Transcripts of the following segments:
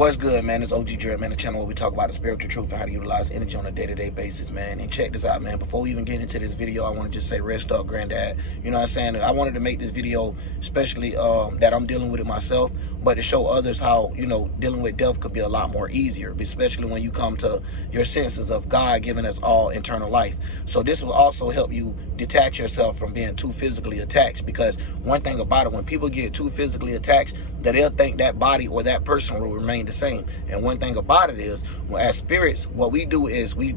What's good, man? It's OG Dread, man, the channel where we talk about the spiritual truth and how to utilize energy on a day-to-day basis, man. And check this out, man. Before we even get into this video, I want to just say rest up, granddad. You know what I'm saying? I wanted to make this video, especially that I'm dealing with it myself, but to show others how, you know, dealing with death could be a lot more easier, especially when you come to your senses of God giving us all eternal life. So this will also help you detach yourself from being too physically attached, because one thing about it, when people get too physically attached, that they'll think that body or that person will remain the same. And one thing about it is, well, as spirits, what we do is we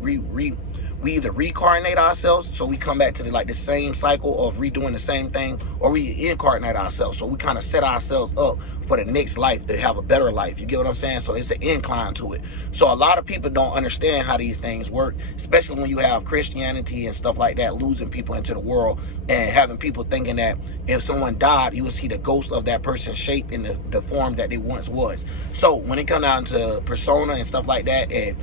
either reincarnate ourselves, so we come back to the same cycle of redoing the same thing, or we incarnate ourselves, so we kind of set ourselves up for the next life to have a better life. You get what I'm saying? So it's an incline to it. So a lot of people don't understand how these things work, especially when you have Christianity and stuff like that losing people into the world and having people thinking that if someone died, you will see the ghost of that person shaped in the form that they once was. So when it comes down to persona and stuff like that and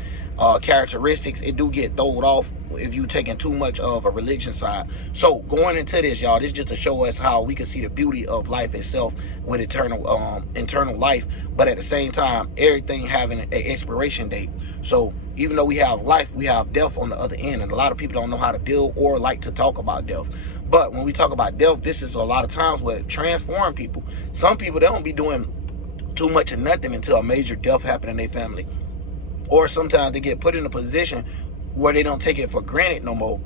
characteristics, it do get thrown off if you taking too much of a religion side. So going into this, y'all, this just to show us how we can see the beauty of life itself with eternal life, but at the same time, everything having an expiration date. So even though we have life, we have death on the other end, and a lot of people don't know how to deal or like to talk about death. But when we talk about death, this is a lot of times what transform people. Some people, they don't be doing too much of nothing until a major death happen in their family, or sometimes they get put in a position where they don't take it for granted no more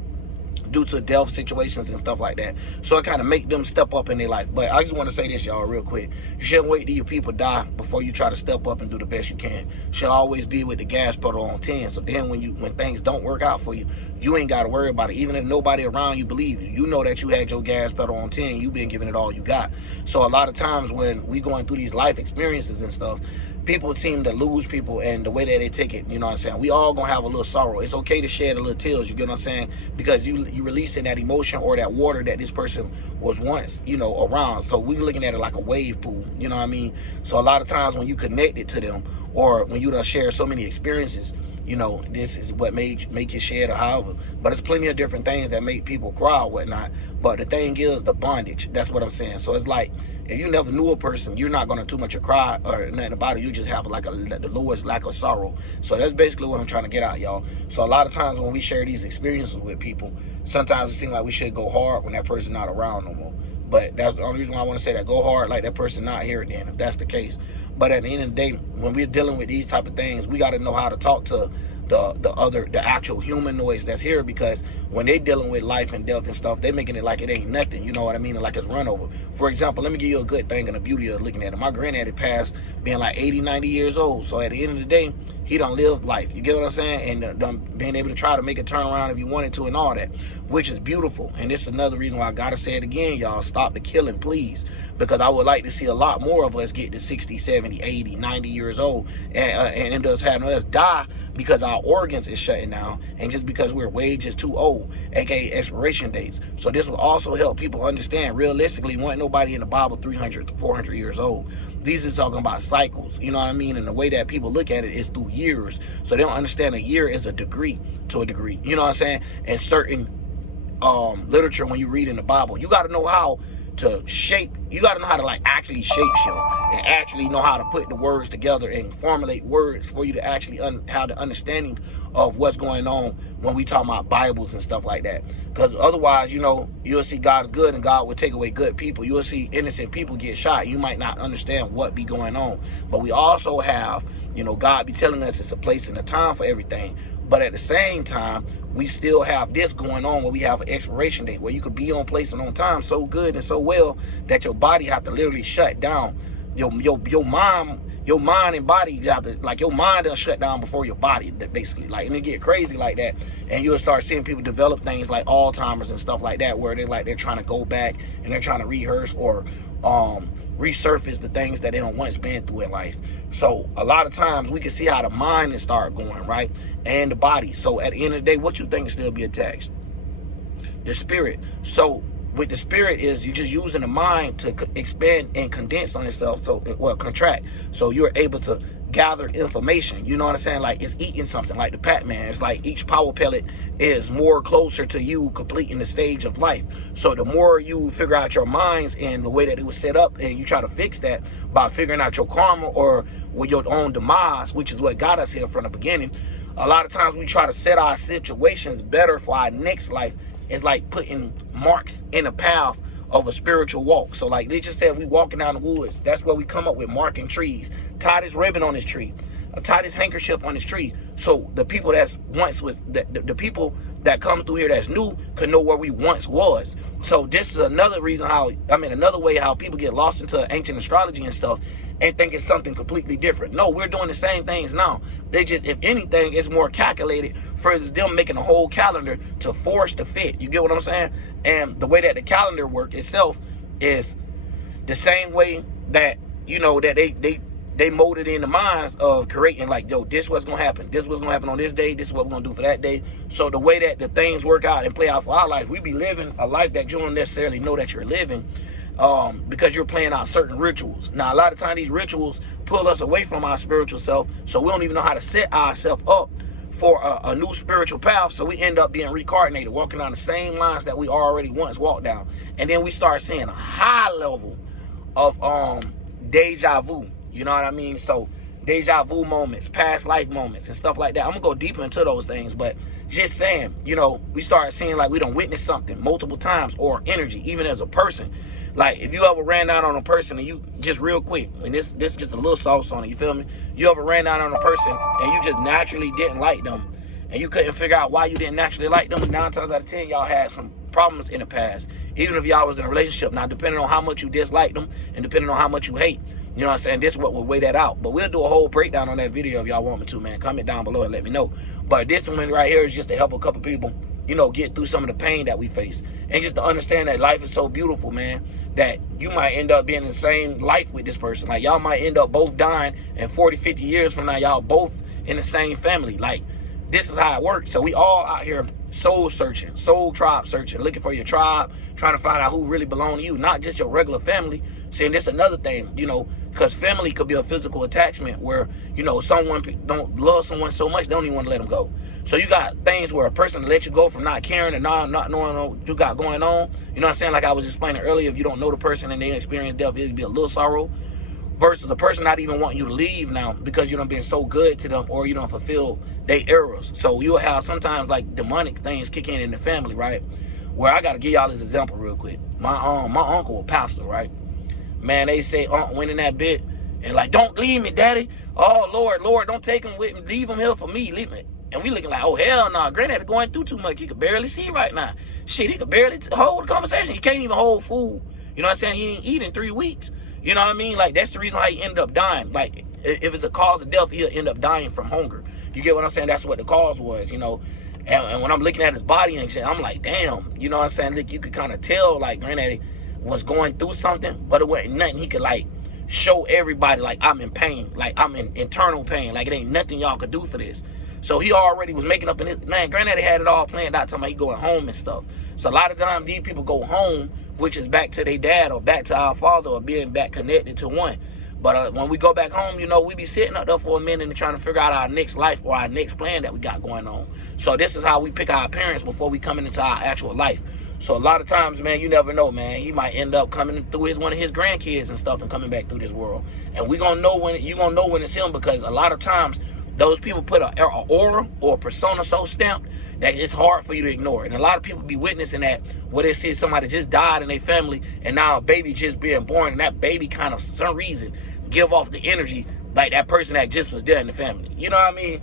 due to death situations and stuff like that. So it kind of make them step up in their life. But I just want to say this, y'all, real quick. You shouldn't wait till your people die before you try to step up and do the best you can. You should always be with the gas pedal on 10. So then when things don't work out for you, you ain't got to worry about it. Even if nobody around you believes you, you know that you had your gas pedal on 10. You've been giving it all you got. So a lot of times when we going through these life experiences and stuff, people seem to lose people, and the way that they take it, you know what I'm saying? We all gonna have a little sorrow. It's okay to shed a little tears, you get what I'm saying? Because you releasing that emotion or that water that this person was once, you know, around. So we looking at it like a wave pool, you know what I mean? So a lot of times when you connect it to them, or when you done share so many experiences, you know, this is what make you shed or however. But there's plenty of different things that make people cry or whatnot. But the thing is the bondage. That's what I'm saying. So it's like, if you never knew a person, you're not gonna too much cry or nothing about it. You just have like the lowest lack of sorrow. So that's basically what I'm trying to get out, y'all. So a lot of times when we share these experiences with people, sometimes it seems like we should go hard when that person's not around no more. But that's the only reason why I want to say that. Go hard like that person not here then, if that's the case. But at the end of the day, when we're dealing with these type of things, we got to know how to talk to the actual humanoids that's here, because when they dealing with life and death and stuff, they making it like it ain't nothing, you know what I mean, like it's run over. For example, let me give you a good thing and the beauty of looking at it. My granddaddy passed being like 80, 90 years old. So at the end of the day, he done lived life, you get what I'm saying, and done being able to try to make a turnaround if you wanted to and all that, which is beautiful. And this is another reason why I gotta say it again, y'all, stop the killing, please, because I would like to see a lot more of us get to 60, 70, 80, 90 years old and end up having us die because our organs is shutting down, and just because we're way just too old, aka expiration dates. So this will also help people understand realistically, wasn't nobody in the Bible 300 to 400 years old. These is talking about cycles, you know what I mean? And the way that people look at it is through years. So they don't understand a year is a degree to a degree, you know what I'm saying? And certain literature, when you read in the Bible, you got to know how to shape, you got to know how to actually shape shift and actually know how to put the words together and formulate words for you to actually have the understanding of what's going on when we talk about Bibles and stuff like that. Because otherwise, you know, you'll see God is good and God will take away good people. You'll see innocent people get shot. You might not understand what be going on. But we also have, you know, God be telling us it's a place and a time for everything. But at the same time, we still have this going on where we have an expiration date where you could be on place and on time so good and so well that your body have to literally shut down. Your mind and body, you have to, like, your mind will shut down before your body, basically. Like, and it get crazy like that, and you'll start seeing people develop things like Alzheimer's and stuff like that, where they're trying to go back and they're trying to rehearse or resurface the things that they don't once been through in life. So a lot of times we can see how the mind is start going, right, and the body. So at the end of the day, what you think still be attached? The spirit. So with the spirit is you just using the mind to expand and condense on itself, so, well, contract, so you're able to gathered information. You know what I'm saying? Like, it's eating something, like the Pac-Man. It's like each power pellet is more closer to you completing the stage of life. So the more you figure out your minds and the way that it was set up, and you try to fix that by figuring out your karma or with your own demise, which is what got us here from the beginning. A lot of times we try to set our situations better for our next life. It's like putting marks in a path of a spiritual walk. So like they just said, we walking down the woods. That's where we come up with marking trees. Tie this ribbon on this tree. Tie this handkerchief on this tree. So the people that's once was, the people that come through here that's new could know where we once was. So this is another reason how, another way how people get lost into ancient astrology and stuff and think it's something completely different. No, we're doing the same things now. They just, if anything, it's more calculated for them making a whole calendar to force the fit. You get what I'm saying? And the way that the calendar work itself is the same way that, you know, that they molded in the minds of creating, like, yo, this what's gonna happen. This what's gonna happen on this day. This is what we're gonna do for that day. So the way that the things work out and play out for our life, we be living a life that you don't necessarily know that you're living, because you're playing out certain rituals. Now, a lot of times these rituals pull us away from our spiritual self, so we don't even know how to set ourselves up for a new spiritual path. So we end up being reincarnated, walking down the same lines that we already once walked down. And then we start seeing a high level of deja vu. You know what I mean? So deja vu moments, past life moments, and stuff like that. I'm gonna go deeper into those things, but just saying, you know, we start seeing like we done witnessed something multiple times, or energy, even as a person. Like, if you ever ran down on a person and you just real quick, and this is just a little sauce on it, you feel me? You ever ran down on a person and you just naturally didn't like them, and you couldn't figure out why you didn't naturally like them? 9 times out of 10, y'all had some problems in the past, even if y'all was in a relationship. Now, depending on how much you dislike them and depending on how much you hate, you know what I'm saying, this is what will weigh that out. But we'll do a whole breakdown on that video if y'all want me to, man. Comment down below and let me know. But this one right here is just to help a couple people, you know, get through some of the pain that we face. And just to understand that life is so beautiful, man, that you might end up being in the same life with this person. Like, y'all might end up both dying, and 40, 50 years from now, y'all both in the same family. Like, this is how it works. So we all out here soul searching, soul tribe searching, looking for your tribe, trying to find out who really belong to you, not just your regular family. Saying this another thing, you know, because family could be a physical attachment where, you know, someone don't love someone so much, they don't even want to let them go. So you got things where a person let you go from not caring and not knowing what you got going on. You know what I'm saying? Like I was explaining earlier, if you don't know the person and they experience death, it'd be a little sorrow. Versus the person not even wanting you to leave now because you done been so good to them, or you don't fulfill their errors. So you'll have sometimes like demonic things kick in the family, right? Where I got to give y'all this example real quick. My uncle, a pastor, right? Man, they say went in that bit and like, don't leave me, daddy. Oh, Lord, don't take him with me. Leave him here for me. Leave me. And we looking like, oh, hell no. Granddaddy going through too much. He could barely see right now. Shit, he could barely hold the conversation. He can't even hold food. You know what I'm saying? He ain't eat in 3 weeks. You know what I mean? Like, that's the reason why he ended up dying. Like, if it's a cause of death, he'll end up dying from hunger. You get what I'm saying? That's what the cause was, you know. And when I'm looking at his body and shit, I'm like, damn. You know what I'm saying? Look, you could kind of tell, like, Granddaddy was going through something, but it wasn't nothing he could, like, show everybody, like, I'm in pain. Like, I'm in internal pain. Like, it ain't nothing y'all could do for this. So he already was making up in his, man, Granddaddy had it all planned out, talking about he going home and stuff. So a lot of times these people go home, which is back to their dad or back to our father or being back connected to one. But when we go back home, you know, we be sitting up there for a minute and trying to figure out our next life or our next plan that we got going on. So this is how we pick our parents before we coming into our actual life. So a lot of times, man, you never know, man. He might end up coming through one of his grandkids and stuff and coming back through this world. And we gonna know when you gonna know when it's him, because a lot of times those people put an aura or a persona so stamped that it's hard for you to ignore. And a lot of people be witnessing that where they see somebody just died in their family and now a baby just being born, and that baby kind of, for some reason, give off the energy like that person that just was there in the family. You know what I mean?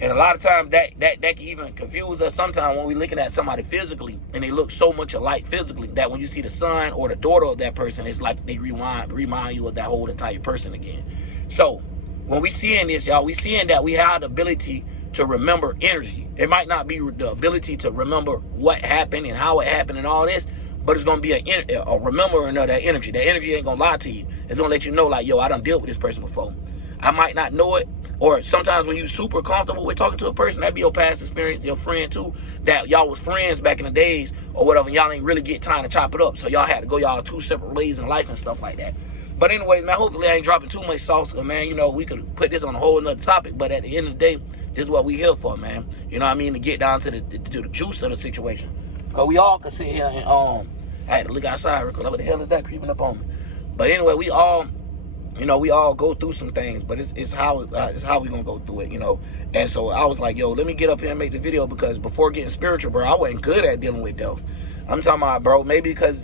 And a lot of times that can even confuse us sometimes when we're looking at somebody physically and they look so much alike physically that when you see the son or the daughter of that person, it's like they remind you of that whole entire person again. So when we seeing this, y'all, we seeing that we have the ability to remember energy. It might not be the ability to remember what happened and how it happened and all this, but it's going to be a remembering of that energy. That energy ain't going to lie to you. It's going to let you know, like, yo, I done dealt with this person before. I might not know it. Or sometimes when you super comfortable with talking to a person, that be your past experience, your friend too, that y'all was friends back in the days or whatever, and y'all ain't really get time to chop it up. So y'all had to go y'all 2 separate ways in life and stuff like that. But anyways, man, hopefully I ain't dropping too much sauce, man. You know, we could put this on a whole another topic, but at the end of the day, this is what we here for, man. You know what I mean? To get down to the juice of the situation. Because we all can sit here and, I had to look outside real quick. What the hell is that creeping up on me? But anyway, we all, you know, we all go through some things, but it's how we gonna go through it, you know. And so I was like, yo, let me get up here and make the video, because before getting spiritual, bro, I wasn't good at dealing with death. I'm talking about, bro, maybe because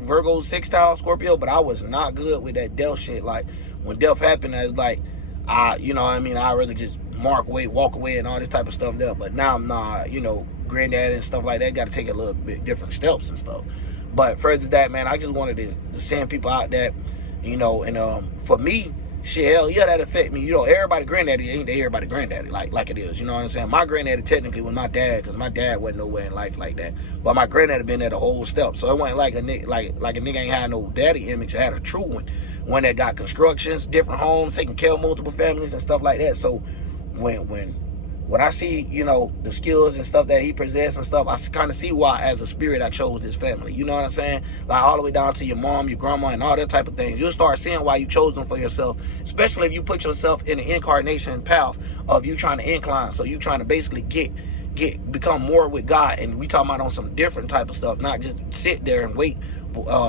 Virgo 6 Scorpio, but I was not good with that death shit. Like, when death happened, I was like, you know what I mean, I really just walk away and all this type of stuff there. But now I'm not, you know, granddad and stuff like that, got to take a little bit different steps and stuff. But further that, man, I just wanted to send people out that, you know, and for me, shit, hell yeah, that affect me. You know, everybody granddaddy ain't everybody granddaddy like it is. You know what I'm saying? My granddaddy technically was my dad, because my dad wasn't nowhere in life like that. But my granddaddy been there the whole step. So it wasn't like a nigga like a nigga ain't had no daddy image. It had a true one that got constructions, different homes, taking care of multiple families and stuff like that. So when I see, you know, the skills and stuff that he possessed and stuff, I kind of see why, as a spirit, I chose this family. You know what I'm saying? Like, all the way down to your mom, your grandma, and all that type of things. You'll start seeing why you chose them for yourself, especially if you put yourself in the incarnation path of you trying to incline. So you trying to basically become more with God. And we talking about on some different type of stuff, not just sit there and wait,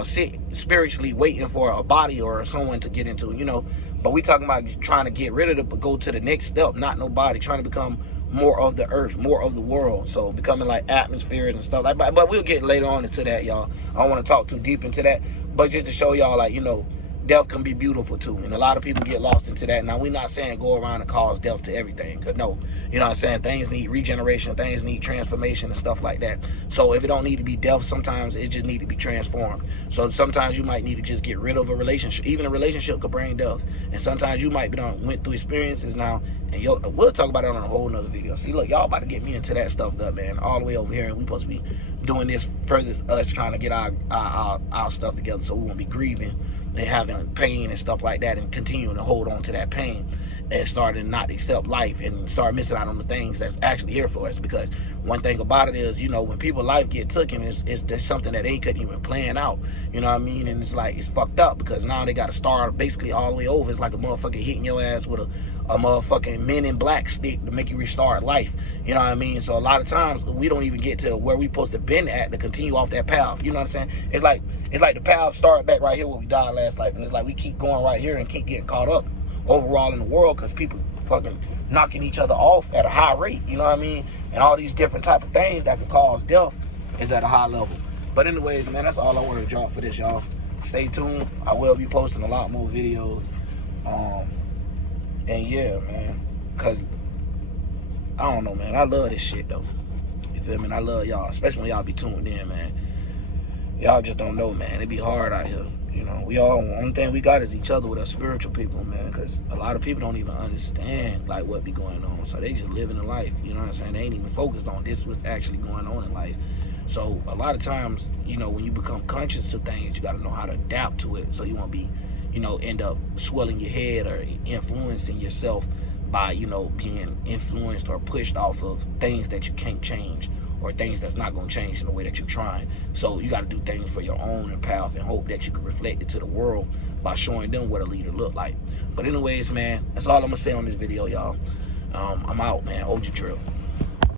sit spiritually waiting for a body or someone to get into, you know. But we talking about trying to get rid of it, but go to the next step, not nobody, trying to become more of the earth, more of the world. So becoming like atmospheres and stuff like that. But we'll get later on into that, y'all. I don't want to talk too deep into that, but just to show y'all, like, you know, death can be beautiful too. And a lot of people get lost into that. Now, we're not saying go around and cause death to everything, because no, you know what I'm saying, things need regeneration, things need transformation and stuff like that. So if it don't need to be death, sometimes it just need to be transformed. So sometimes you might need to just get rid of a relationship. Even a relationship could bring death. And sometimes you might be went through experiences now, and we'll talk about it on a whole nother video. See, look, y'all about to get me into that stuff up, man, all the way over here, and we supposed to be doing this further, us trying to get our stuff together, so we won't be grieving and having pain and stuff like that, and continuing to hold on to that pain and starting not to accept life and start missing out on the things that's actually here for us. Because one thing about it is, you know, when people's life get taken, it's something that they couldn't even plan out. You know what I mean? And it's like, it's fucked up, because now they got to start basically all the way over. It's like a motherfucker hitting your ass with a motherfucking Men in Black stick to make you restart life. You know what I mean? So a lot of times we don't even get to where we supposed to been at to continue off that path. You know what I'm saying? It's like the path started back right here where we died last life, and it's like we keep going right here and keep getting caught up overall in the world, because people fucking knocking each other off at a high rate. You know what I mean? And all these different type of things that could cause death is at a high level. But anyways, man, that's all I wanted to drop for this, y'all. Stay tuned. I will be posting a lot more videos. And yeah, man, because I don't know, man, I love this shit though. You feel me? I love y'all, especially when y'all be tuned in, man. Y'all just don't know, man. It be hard out here. You know, only thing we got is each other with us spiritual people, man, because a lot of people don't even understand, like, what be going on. So they just living in life, you know what I'm saying? They ain't even focused on this, what's actually going on in life. So a lot of times, you know, when you become conscious to things, you got to know how to adapt to it, so you won't be, you know, end up swelling your head or influencing yourself by, you know, being influenced or pushed off of things that you can't change, or things that's not going to change in the way that you're trying. So you got to do things for your own path and hope that you can reflect it to the world by showing them what a leader look like. But anyways, man, that's all I'm going to say on this video, y'all. I'm out, man. OG Trill.